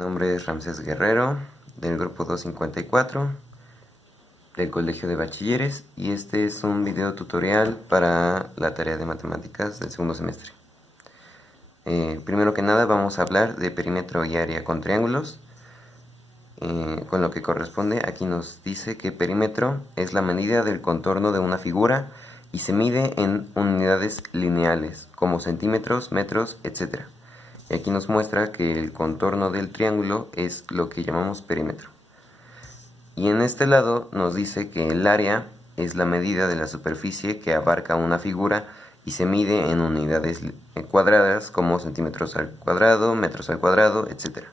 Mi nombre es Ramsés Guerrero, del grupo 254 del Colegio de Bachilleres, y este es un video tutorial para la tarea de matemáticas del segundo semestre. Primero que nada vamos a hablar de perímetro y área con triángulos. Con lo que corresponde, aquí nos dice que perímetro es la medida del contorno de una figura y se mide en unidades lineales, como centímetros, metros, etc. Y aquí nos muestra que el contorno del triángulo es lo que llamamos perímetro. Y en este lado nos dice que el área es la medida de la superficie que abarca una figura y se mide en unidades cuadradas, como centímetros al cuadrado, metros al cuadrado, etc.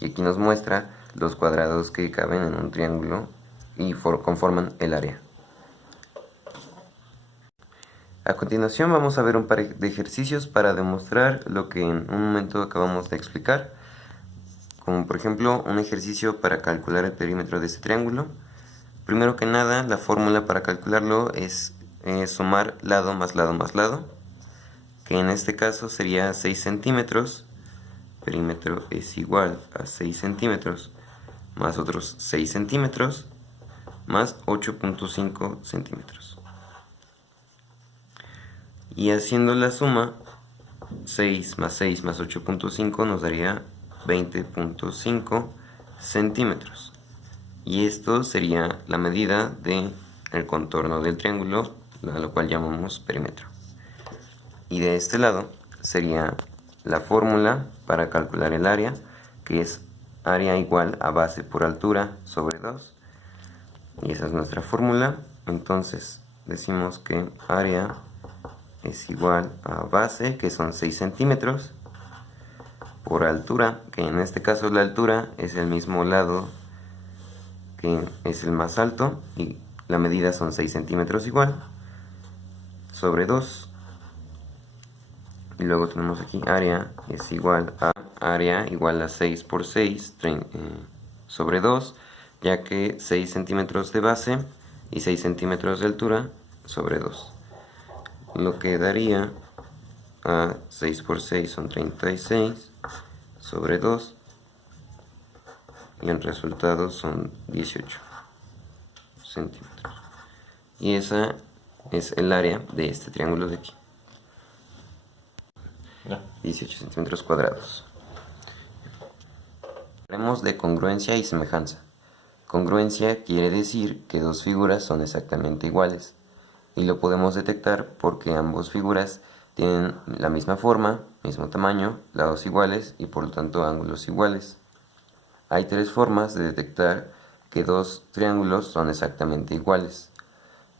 Y aquí nos muestra los cuadrados que caben en un triángulo y conforman el área. A continuación vamos a ver un par de ejercicios para demostrar lo que en un momento acabamos de explicar, como por ejemplo un ejercicio para calcular el perímetro de este triángulo. Primero que nada, la fórmula para calcularlo es sumar lado más lado más lado, que en este caso sería 6 centímetros. Perímetro es igual a 6 centímetros más otros 6 centímetros más 8.5 centímetros. Y haciendo la suma, 6 más 6 más 8.5 nos daría 20.5 centímetros. Y esto sería la medida del contorno del triángulo, a lo cual llamamos perímetro. Y de este lado sería la fórmula para calcular el área, que es área igual a base por altura sobre 2. Y esa es nuestra fórmula. Entonces decimos que área es igual a base, que son 6 centímetros, por altura, que en este caso la altura es el mismo lado que es el más alto, y la medida son 6 centímetros igual, sobre 2. Y luego tenemos aquí área es igual a 6 por 6 sobre 2, ya que 6 centímetros de base y 6 centímetros de altura sobre 2. Lo que daría a 6 por 6 son 36 sobre 2, y el resultado son 18 centímetros. Y esa es el área de este triángulo de aquí. 18 centímetros cuadrados. Hablemos de congruencia y semejanza. Congruencia quiere decir que dos figuras son exactamente iguales, y lo podemos detectar porque ambas figuras tienen la misma forma, mismo tamaño, lados iguales y por lo tanto ángulos iguales. Hay tres formas de detectar que dos triángulos son exactamente iguales.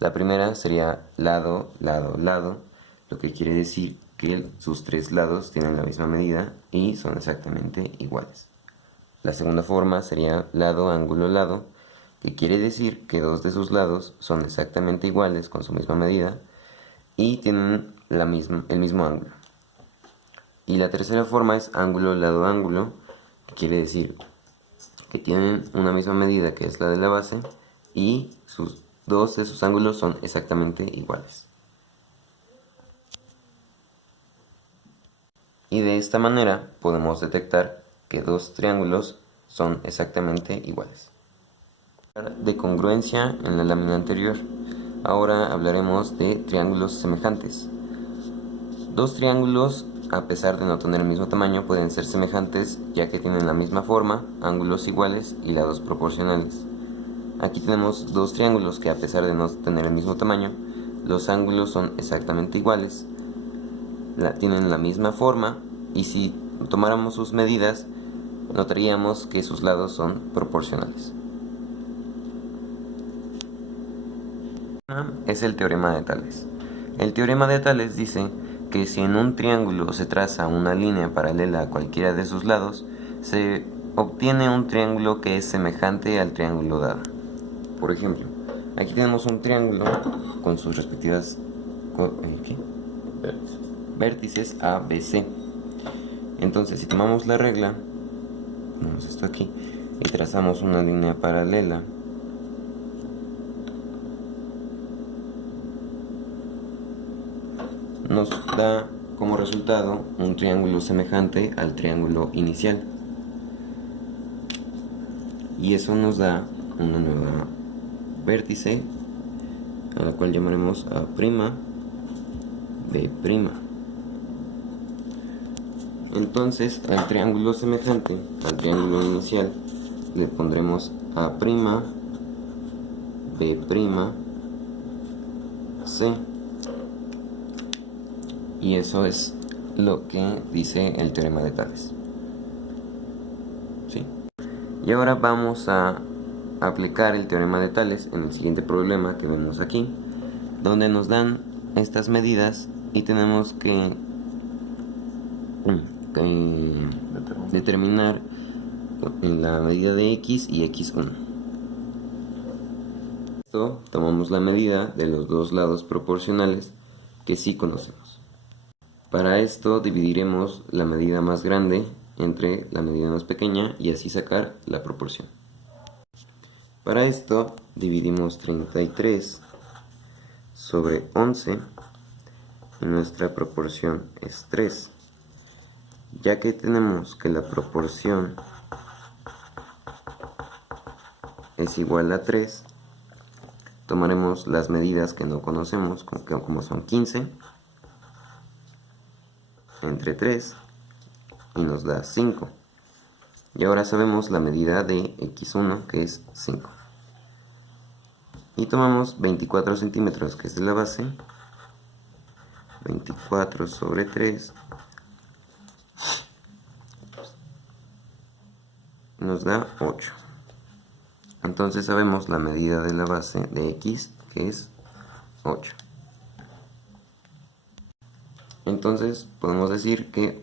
La primera sería lado, lado, lado, lo que quiere decir que sus tres lados tienen la misma medida y son exactamente iguales. La segunda forma sería lado, ángulo, lado, que quiere decir que dos de sus lados son exactamente iguales con su misma medida y tienen el mismo ángulo. Y la tercera forma es ángulo, lado, ángulo, que quiere decir que tienen una misma medida, que es la de la base, y dos de sus ángulos son exactamente iguales. Y de esta manera podemos detectar que dos triángulos son exactamente iguales. De congruencia en la lámina anterior. Ahora hablaremos de triángulos semejantes. Dos triángulos, a pesar de no tener el mismo tamaño, pueden ser semejantes ya que tienen la misma forma, ángulos iguales y lados proporcionales. Aquí tenemos dos triángulos que, a pesar de no tener el mismo tamaño, los ángulos son exactamente iguales, tienen la misma forma, y si tomáramos sus medidas notaríamos que sus lados son proporcionales. Es el teorema de Tales. El teorema de Tales dice que si en un triángulo se traza una línea paralela a cualquiera de sus lados, se obtiene un triángulo que es semejante al triángulo dado. Por ejemplo, aquí tenemos un triángulo con sus respectivas vértices A, B, C. Entonces, si tomamos la regla, ponemos esto aquí y trazamos una línea paralela, nos da como resultado un triángulo semejante al triángulo inicial. y eso nos da una nueva vértice a la cual llamaremos A', B'. Entonces al triángulo semejante al triángulo inicial le pondremos A', B', C, y eso es lo que dice el teorema de Tales. ¿Sí? Y ahora vamos a aplicar el teorema de Tales en el siguiente problema que vemos aquí, donde nos dan estas medidas y tenemos que determinar la medida de x y x1. Tomamos la medida de los dos lados proporcionales que sí conocemos. Para esto dividiremos la medida más grande entre la medida más pequeña y así sacar la proporción. Para esto dividimos 33 sobre 11 y nuestra proporción es 3. Ya que tenemos que la proporción es igual a 3, tomaremos las medidas que no conocemos, como son 15, entre 3, y nos da 5. Y ahora sabemos la medida de x1, que es 5. Y tomamos 24 centímetros, que es de la base, 24 sobre 3, nos da 8. Entonces sabemos la medida de la base de x, que es 8. Entonces podemos decir que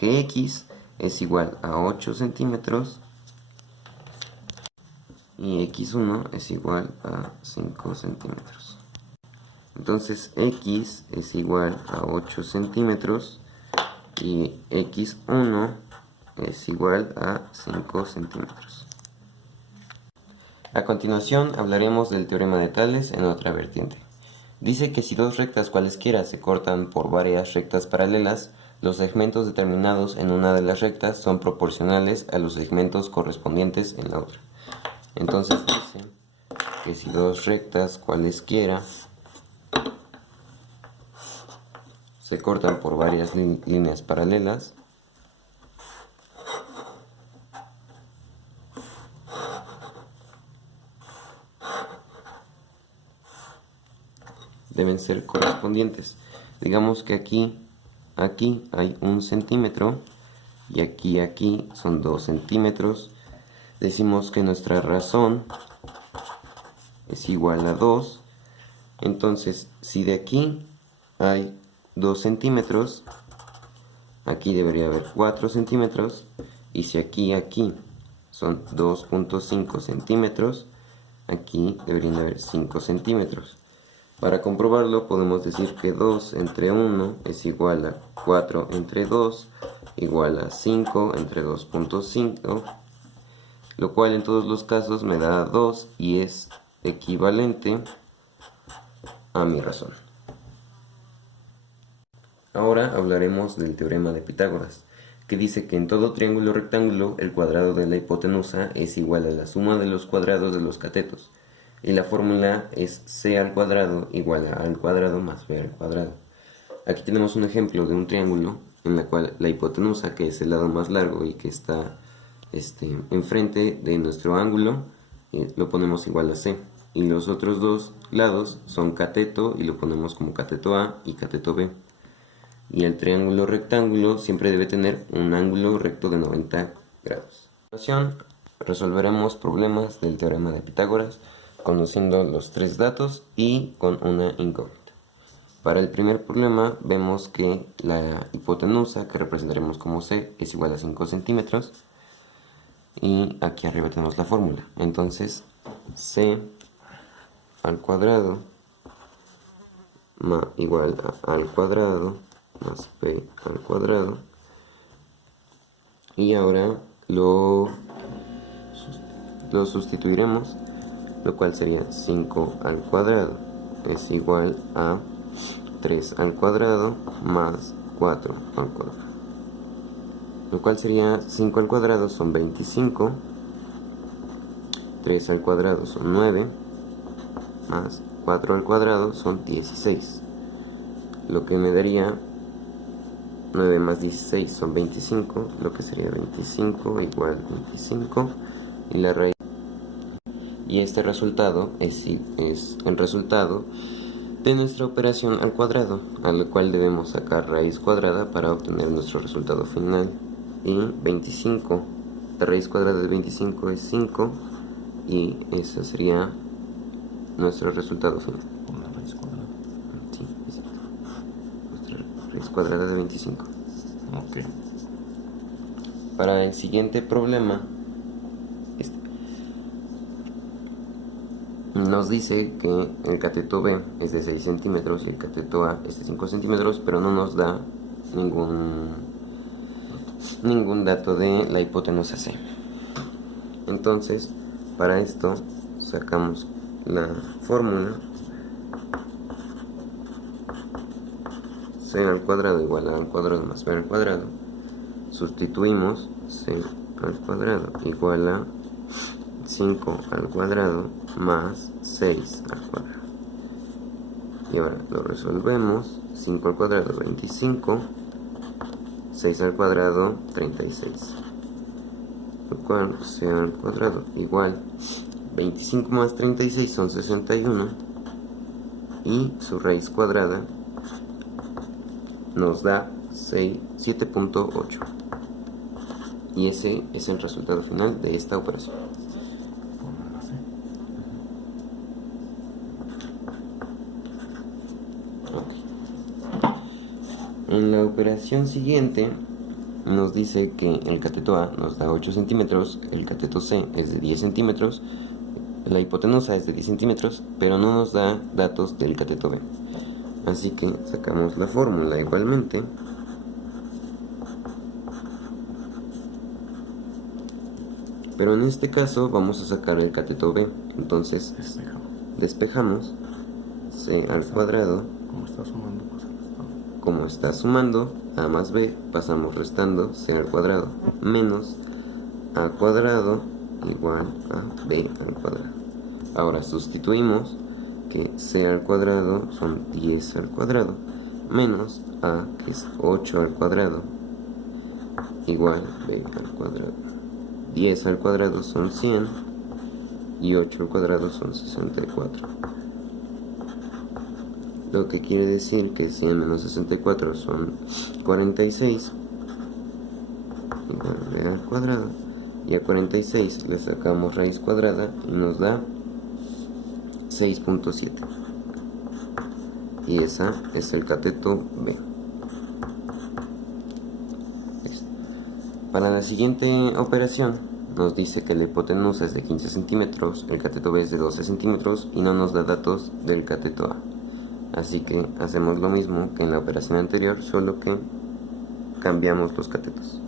x es igual a 8 centímetros y x1 es igual a 5 centímetros. Entonces x es igual a 8 centímetros y x1 es igual a 5 centímetros. A continuación hablaremos del teorema de Tales en otra vertiente. Dice que si dos rectas cualesquiera se cortan por varias rectas paralelas, los segmentos determinados en una de las rectas son proporcionales a los segmentos correspondientes en la otra. Entonces dice que si dos rectas cualesquiera se cortan por varias líneas paralelas, deben ser correspondientes. Digamos que aquí hay 1 centímetro y aquí son 2 centímetros. Decimos que nuestra razón es igual a 2. Entonces, si de aquí hay 2 centímetros, aquí debería haber 4 centímetros. Y si aquí son 2.5 centímetros, aquí deberían haber 5 centímetros. Para comprobarlo podemos decir que 2 entre 1 es igual a 4 entre 2 igual a 5 entre 2.5, lo cual en todos los casos me da 2 y es equivalente a mi razón. Ahora hablaremos del teorema de Pitágoras, que dice que en todo triángulo rectángulo el cuadrado de la hipotenusa es igual a la suma de los cuadrados de los catetos. Y la fórmula es c al cuadrado igual a al cuadrado más b al cuadrado. Aquí tenemos un ejemplo de un triángulo en la cual la hipotenusa, que es el lado más largo y que está enfrente de nuestro ángulo, lo ponemos igual a c. Y los otros dos lados son cateto y lo ponemos como cateto A y cateto B. Y el triángulo rectángulo siempre debe tener un ángulo recto de 90 grados. A continuación resolveremos problemas del teorema de Pitágoras conociendo los tres datos y con una incógnita. Para el primer problema vemos que la hipotenusa, que representaremos como C, es igual a 5 centímetros y aquí arriba tenemos la fórmula. Entonces C al cuadrado igual a al cuadrado más B al cuadrado, y ahora lo sustituiremos, lo cual sería 5 al cuadrado es igual a 3 al cuadrado más 4 al cuadrado, lo cual sería 5 al cuadrado son 25 3 al cuadrado son 9, más 4 al cuadrado son 16, lo que me daría 9 más 16 son 25, lo que sería 25 igual 25, y la raíz. Y este resultado es el resultado de nuestra operación al cuadrado, a lo cual debemos sacar raíz cuadrada para obtener nuestro resultado final. Y 25, la raíz cuadrada de 25 es 5, y ese sería nuestro resultado final. Una raíz cuadrada. Sí, exacto. Nuestra raíz cuadrada de 25. Ok. Para el siguiente problema, nos dice que el cateto B es de 6 centímetros y el cateto A es de 5 centímetros, pero no nos da ningún dato de la hipotenusa C. Entonces, para esto sacamos la fórmula: C al cuadrado igual a al cuadrado más B al cuadrado. Sustituimos C al cuadrado igual a 5 al cuadrado más 6 al cuadrado. Y ahora lo resolvemos. 5 al cuadrado 25, 6 al cuadrado 36, lo cual C al cuadrado igual 25 más 36 son 61, y su raíz cuadrada nos da 7.8, y ese es el resultado final de esta operación. En la operación siguiente nos dice que el cateto A nos da 8 centímetros, el cateto C es de 10 centímetros, la hipotenusa es de 10 centímetros, pero no nos da datos del cateto B. Así que sacamos la fórmula igualmente. Pero en este caso vamos a sacar el cateto B. Entonces despejamos C al cuadrado. Como está sumando, A más B, pasamos restando C al cuadrado menos A cuadrado igual a B al cuadrado. Ahora sustituimos que C al cuadrado son 10 al cuadrado menos A, que es 8 al cuadrado, igual B al cuadrado. 10 al cuadrado son 100 y 8 al cuadrado son 64. Lo que quiere decir que 100 menos 64 son 46, igual B al cuadrado, y a 46 le sacamos raíz cuadrada y nos da 6.7, y esa es el cateto B. Para la siguiente operación nos dice que la hipotenusa es de 15 centímetros, el cateto B es de 12 centímetros y no nos da datos del cateto A. Así que hacemos lo mismo que en la operación anterior, solo que cambiamos los catetos.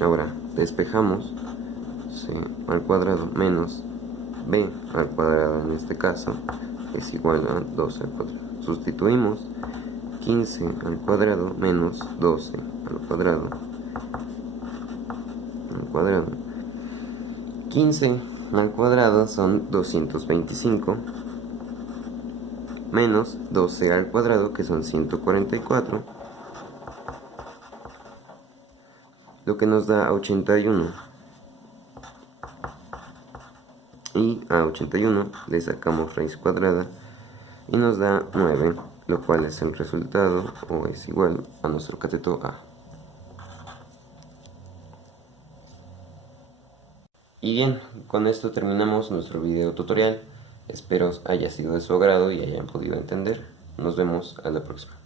Ahora despejamos C al cuadrado menos B al cuadrado, en este caso es igual a 12 al cuadrado. Sustituimos 15 al cuadrado menos 12 al cuadrado. 15 al cuadrado son 225 menos 12 al cuadrado, que son 144, lo que nos da 81, y a 81 le sacamos raíz cuadrada y nos da 9, lo cual es el resultado, o es igual a nuestro cateto A. Y bien, con esto terminamos nuestro video tutorial. Espero haya sido de su agrado y hayan podido entender. Nos vemos a la próxima.